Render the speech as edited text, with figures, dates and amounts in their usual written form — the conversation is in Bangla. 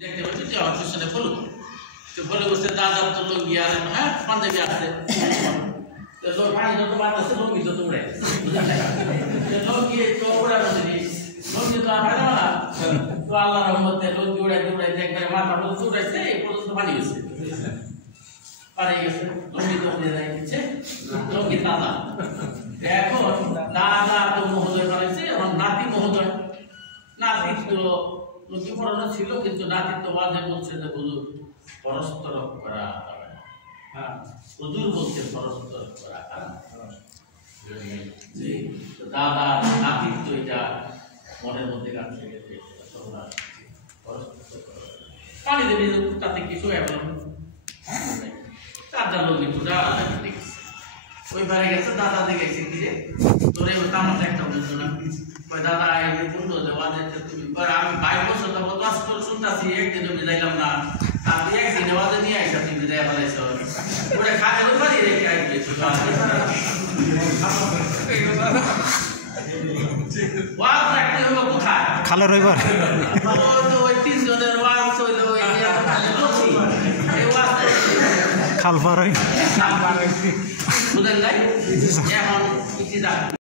দেখতে পাচ্ছি যে আমার পিছনে ফলো তো বলে বসে দাদা তো লঙ্গি আর হ্যাঁ পাঞ্জাবি আছে তো লোক পানি যত বাদ আছে লঙ্গি যত উড়ে লঙ্গি তো উড়ানো জিনিস লঙ্গি তো আর হয় না তো আল্লাহ রহমতে লঙ্গি উড়াইতে উড়াইতে একবারে মাথা পর্যন্ত উড়াইছে এই পর্যন্ত পানি গেছে পানি গেছে লঙ্গি তো উড়ে যাইছে লঙ্গি দাদা এখন দাদা তো মহোদয় বানাইছে এখন নাতি মহোদয় নাতি তো লঙ্গি পড়ানো ছিল কিন্তু নাতি তো বাজে বলছে যে হুজুর পরস্তরক করা হবে না হ্যাঁ হুজুর বলছে পরস্তরক করা জি দাদা নাতি তো এটা মনের মধ্যে গান থেকে গেছে পানি দেবে তাতে কিছু এখন দাদা লঙ্গি পুরা ওই বারে গেছে দাদা দেখেছে কি রে তোরে তামাশা একটা বলছো না ওই দাদা এই বললো যে ওয়াজে তুমি আমি 22 বছর তো ক্লাস করে শুনতাছি একদিন আমি যাইলাম না আপনি একদিন ওয়াজে নিয়ে আইসা তুমি যাই বলাইছো ওরে খাবে ওই বাড়ি রেখে আইবে ওয়াজ রাখতে হবে কোথায় খালে রইবার তো ওই তিনজনের ওয়াজ হইলো ওই বলছি এই ওয়াজ খাল পার বুঝলেন নাই এখন কিছু